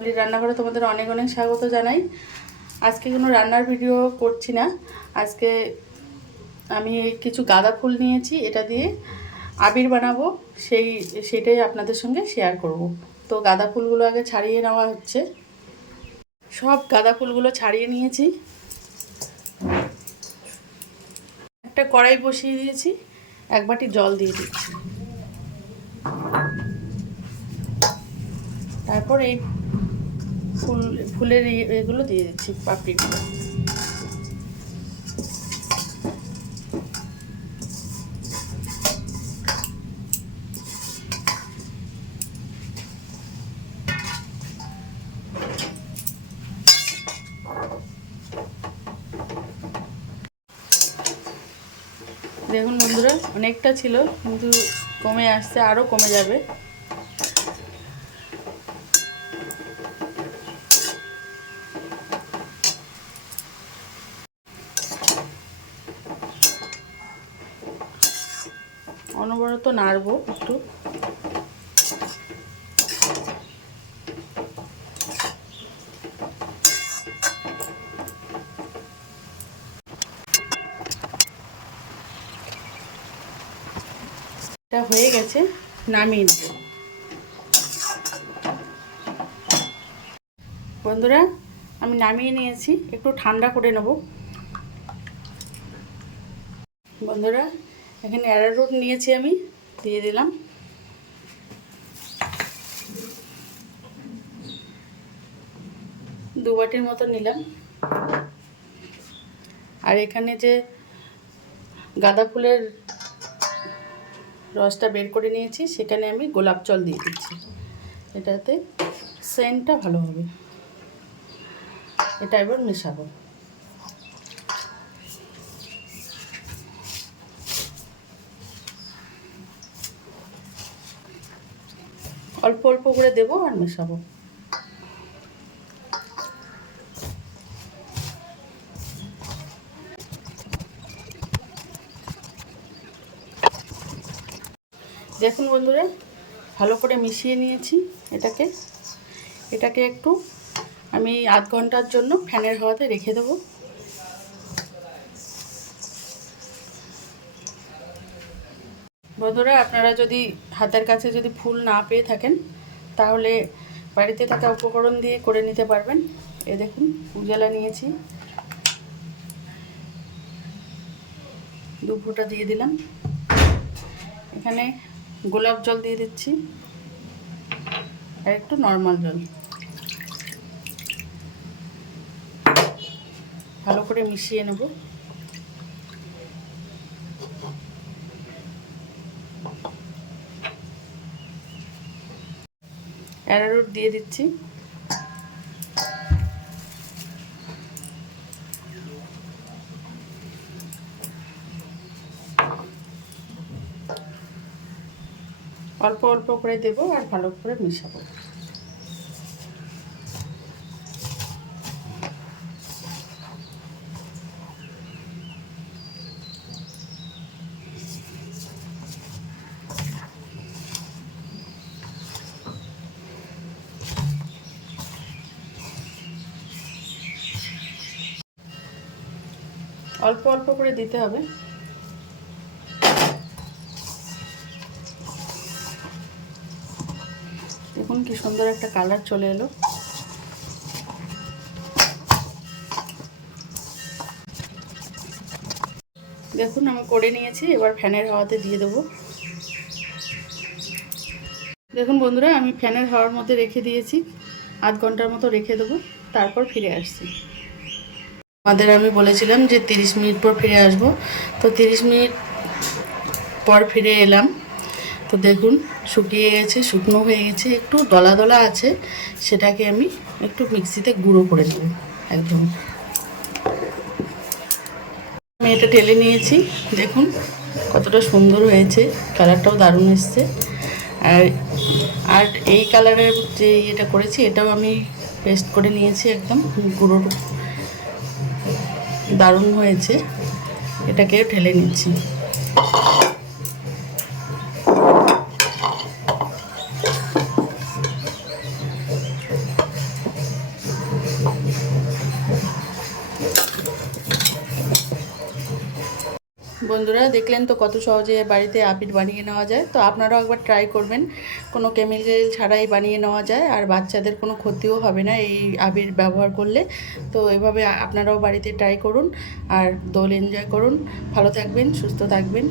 রান্নাঘরে তোমাদের অনেক অনেক স্বাগত জানাই। আজকে কোনো রান্নার ভিডিও করছি না। আজকে আমি কিছু গাঁদা ফুল নিয়েছি, এটা দিয়ে আবির বানাবো, সেটাই আপনাদের সঙ্গে শেয়ার করব। তো গাঁদা ফুলগুলো আগে ছাড়িয়ে নেওয়া হচ্ছে। সব গাঁদা ফুলগুলো ছাড়িয়ে নিয়েছি। একটা কড়াই বসিয়ে দিয়েছি, এক বাটি জল দিয়ে দিচ্ছি। তারপর এই ফুলের এগুলো দিয়ে দিচ্ছি, পাপড়িগুলো। দেখুন বন্ধুরা, অনেকটা ছিল কিন্তু কমে আসছে, আরও কমে যাবে। অনবরত নাড়বো একটু। এটা হয়ে গেছে, নামিয়ে নেব। বন্ধুরা, আমি নামিয়ে নিয়েছি, একটু ঠান্ডা করে নেব। বন্ধুরা, এখানে অ্যারারুট নিয়েছি, আমি দিয়ে দিলাম। দু বাটির মতো নিলাম। আর এখানে যে গাঁদা ফুলের রসটা বের করে নিয়েছি, সেখানে আমি গোলাপ জল দিয়ে দিচ্ছি। এটাতে সেন্টটা ভালো হবে। এটা এবার মেশাবো। অল্প অল্প করে দেবো আর মেশাবো। দেখুন বন্ধুরা, ভালো করে মিশিয়ে নিয়েছি। এটাকে একটু আমি আধ ঘন্টার জন্য ফ্যানের হাওয়াতে রেখে দেবো। বন্ধুরা, আপনারা যদি হাতের কাছে যদি ফুল না পেয়ে থাকেন, তাহলে বাড়িতে থাকা উপকরণ দিয়ে করে নিতে পারবেন। এই দেখুন, উজালা নিয়েছি, 2 ফোঁটা দিয়ে দিলাম। এখানে গোলাপ জল দিয়ে দিচ্ছি, আর একটু নর্মাল জল। ভালো করে মিশিয়ে নেব। অ্যারারুট দিয়ে দিচ্ছি। অল্প অল্প করে দেবো আর ভালো করে মিশাবো। অল্প অল্প করে দিতে হবে। দেখুন কি সুন্দর একটা কালার চলে এলো। দেখুন আমি করে নিয়েছি, এবার ফ্যানের হাওয়াতে দিয়ে দেবো। দেখুন বন্ধুরা, আমি ফ্যানের হাওয়ার মধ্যে রেখে দিয়েছি, আধ ঘন্টার মতো রেখে দেবো, তারপর ফিরে আসছি। আমি বলেছিলাম যে 30 মিনিট পর ফিরে আসব, তো 30 মিনিট পর ফিরে এলাম। তো দেখুন শুকিয়ে গেছে, শুকনো হয়ে গেছে, একটু দলা দলা আছে। সেটাকে আমি একটু মিক্সিতে গুঁড়ো করে দেবো একদম। আমি এটা ঢেলে নিয়েছি, দেখুন কতটা সুন্দর হয়েছে, কালারটাও দারুণ এসছে। আর এই কালারের যে এটা করেছি, এটাও আমি পেস্ট করে নিয়েছি, একদম গুঁড়ো, দারুণ হয়েছে। এটাকে ঢেলে নিচ্ছি। বন্ধুরা দেখলেন তো কত সহজে বাড়িতে আবির বানিয়ে নেওয়া যায়। তো আপনারাও একবার ট্রাই করবেন, কোনো কেমিক্যাল ছাড়াই বানিয়ে নেওয়া যায় আর বাচ্চাদের কোনো ক্ষতিও হবে না এই আবির ব্যবহার করলে। তো এভাবে আপনারাও বাড়িতে ট্রাই করুন আর দোল এনজয় করুন। ভালো থাকবেন, সুস্থ থাকবেন।